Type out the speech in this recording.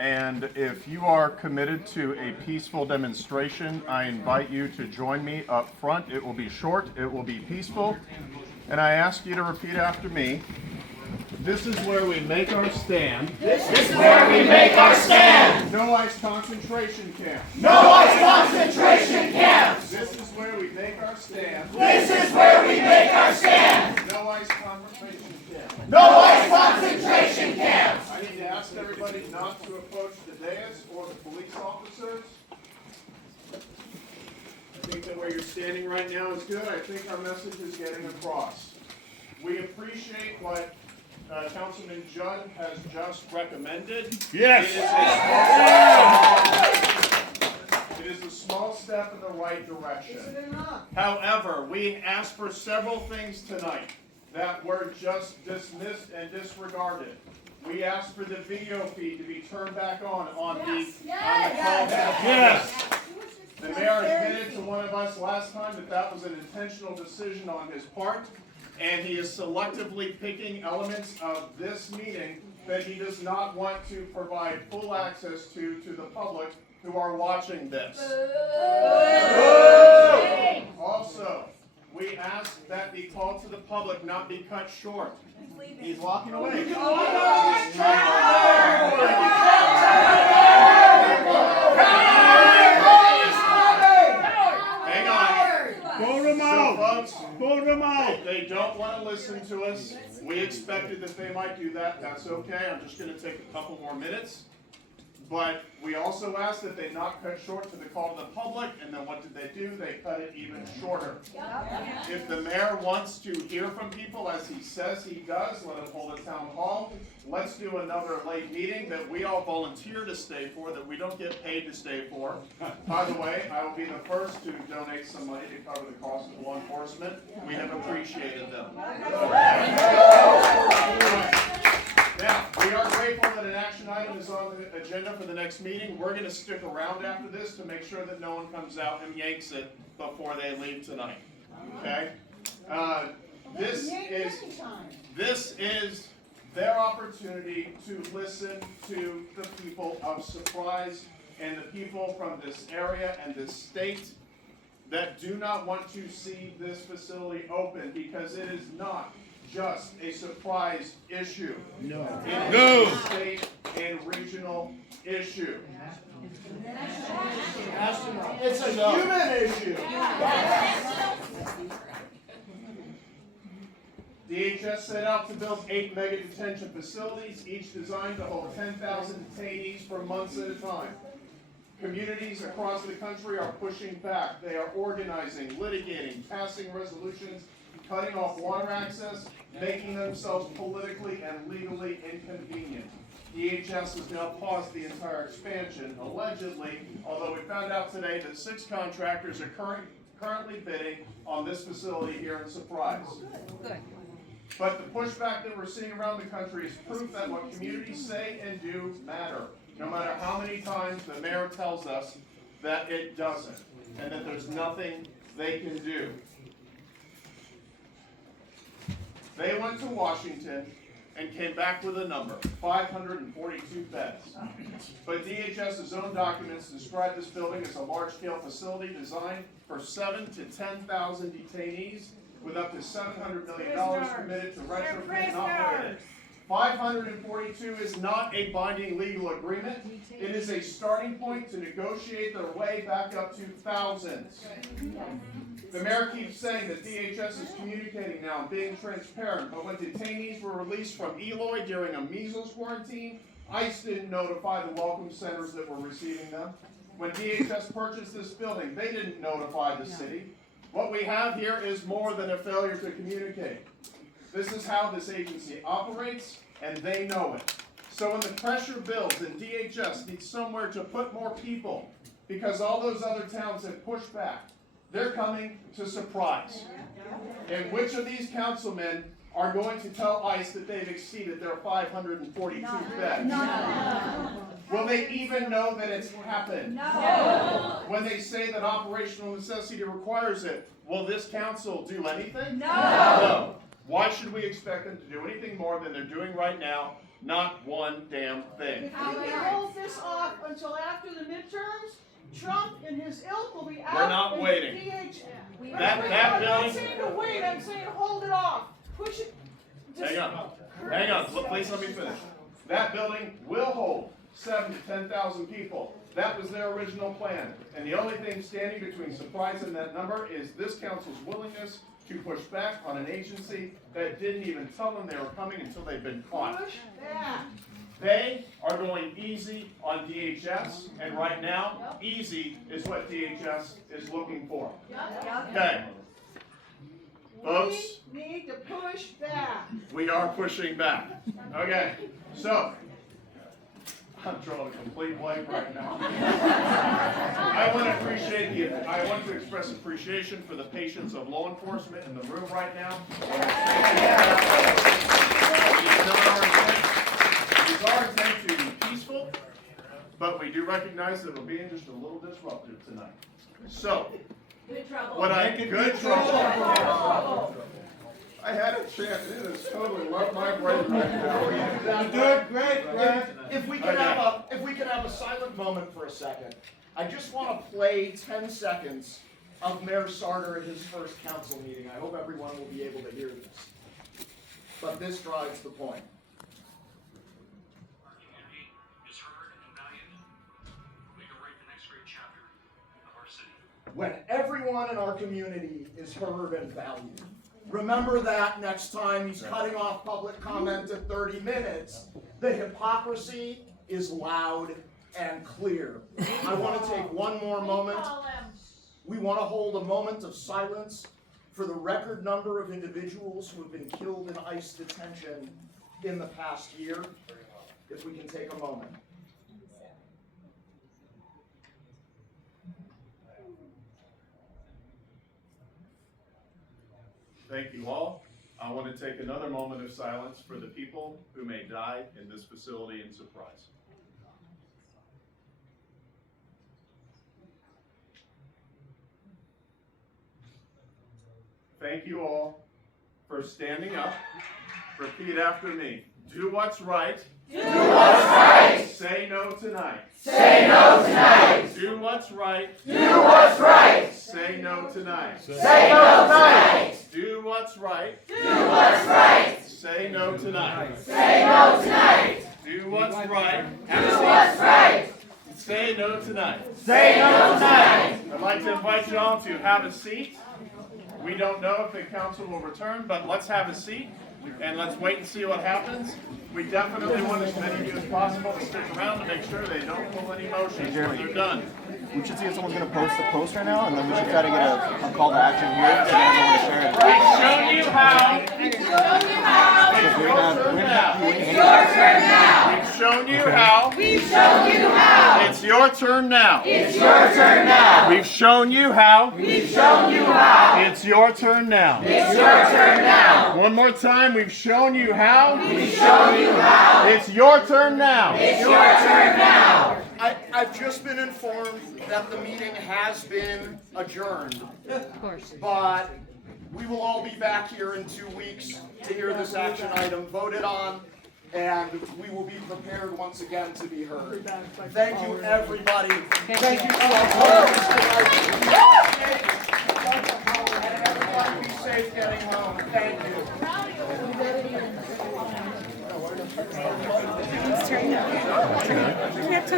And if you are committed to a peaceful demonstration, I invite you to join me up front. It will be short, it will be peaceful, and I ask you to repeat after me. This is where we make our stand. This is where we make our stand. No ICE concentration camp. No ICE concentration camps. This is where we make our stand. This is where we make our stand. No ICE concentration camp. No ICE concentration camps. I need to ask everybody not to approach the dais or the police officers. I think that where you're standing right now is good. I think our message is getting across. We appreciate what Councilman Judd has just recommended. Yes. It is a small step in the right direction. However, we asked for several things tonight that were just dismissed and disregarded. We asked for the video feed to be turned back on the call. Yes. The mayor admitted to one of us last time that was an intentional decision on his part, and he is selectively picking elements of this meeting that he does not want to provide full access to the public who are watching this. Also, we ask that the call to the public not be cut short. He's walking away. Hang on. Vote them out. So, folks, Vote them out. they don't want to listen to us. We expected that they might do that. That's okay. I'm just going to take a couple more minutes. But we also asked that they not cut short to the call to the public, and then what did they do? They cut it even shorter. If the mayor wants to hear from people, as he says he does, let him hold a town hall. Let's do another late meeting that we all volunteer to stay for, that we don't get paid to stay for. By the way, I will be the first to donate some money to cover the cost of law enforcement. We have appreciated them. Now, we are grateful that an action item is on the agenda for the next meeting. We're going to stick around after this to make sure that no one comes out and yanks it before they leave tonight. Okay? This is their opportunity to listen to the people of Surprise and the people from this area and this state that do not want to see this facility open, because it is not just a Surprise issue. No. It is a state and regional issue. It's a human issue. DHS set out to build 8 mega detention facilities, each designed to hold 10,000 detainees for months at a time. Communities across the country are pushing back. They are organizing, litigating, passing resolutions, cutting off water access, making themselves politically and legally inconvenient. DHS has now paused the entire expansion, allegedly, although we found out today that 6 contractors are currently bidding on this facility here in Surprise. Good. But the pushback that we're seeing around the country is proof that what communities say and do matter, no matter how many times the mayor tells us that it doesn't, and that there's nothing they can do. They went to Washington and came back with a number, 542 beds. But DHS's own documents describe this building as a large-scale facility designed for 7,000 to 10,000 detainees, with up to $700 million committed to retrofit and operate it. 542 is not a binding legal agreement. It is a starting point to negotiate their way back up to thousands. The mayor keeps saying that DHS is communicating now and being transparent, but when detainees were released from Eloy during a measles quarantine, ICE didn't notify the welcome centers that were receiving them. When DHS purchased this building, they didn't notify the city. What we have here is more than a failure to communicate. This is how this agency operates, and they know it. So when the pressure builds and DHS needs somewhere to put more people, because all those other towns have pushed back, they're coming to Surprise. And which of these councilmen are going to tell ICE that they've exceeded their 542 beds? No. Will they even know that it's happened? No. When they say that operational necessity requires it, will this council do anything? No. Why should we expect them to do anything more than they're doing right now? Not one damn thing. How we hold this Trump and his ilk will be out. We're not and waiting. DH That I'm not building, saying to wait, I'm saying hold it off. Push it. Just- hang on, please let me finish. That building will hold 7,000 to 10,000 people. That was their original plan. And the only thing standing between Surprise and that number is this council's willingness to push back on an agency that didn't even tell them they were coming until they've been caught. Push back. They are going easy on DHS, and right now, easy is what DHS is looking for. Okay. Folks, We need to push back. we are pushing back. Okay, so, I'm drawing a complete blank right now. I want to express appreciation for the patience of law enforcement in the room right now. It's our intent to be peaceful, but we do recognize that we're being just a little disruptive tonight. So, Good trouble. good trouble. I had a chance, it has totally left my brain right now. You're doing great, Brad. If we can have a silent moment for a second, I just want to play 10 seconds of Mayor Sarter at his first council meeting. I hope everyone will be able to hear this. But this drives the point. Our community is heard and valued. We can write the next great chapter of our city. When everyone in our community is heard and valued. Remember that next time he's cutting off public comment at 30 minutes. The hypocrisy is loud and clear. I want to take one more moment. We want to hold a moment of silence for the record number of individuals who have been killed in ICE detention in the past year. If we can take a moment. Thank you all. I want to take another moment of silence for the people who may die in this facility in Surprise. Thank you all for standing up. Repeat after me. Do what's right. Do what's right. Say no tonight. Say no tonight. Do what's right. Do what's right. Say no tonight. Say no tonight. Do what's right. Do what's right. Say no tonight. Say no tonight. Do what's right. Do what's right. Say no tonight. Say no tonight. I'd like to invite you all to have a seat. We don't know if the council will return, but let's have a seat and let's wait and see what happens. We definitely want as many of you as possible to stick around to make sure they don't pull any motions when they're done. We should see if someone's going to post the post right now, and then we should try to get a call to action here to get everyone to share it. We've shown you how. Because we're gonna have It's your turn now. We've shown you how. We've shown you how. It's your turn now. It's your turn now. We've shown you how. We've shown you how. It's your turn now. It's your turn now. One more time, we've shown you how. We've shown you how. It's your turn now. It's your turn now. I've just been informed that the meeting has been adjourned. Of course. But we will all be back here in 2 weeks to hear this action item voted on, and we will be prepared once again to be heard. Thank you, everybody. Thank you to our and everybody be safe getting home. Thank you. Turn. You have to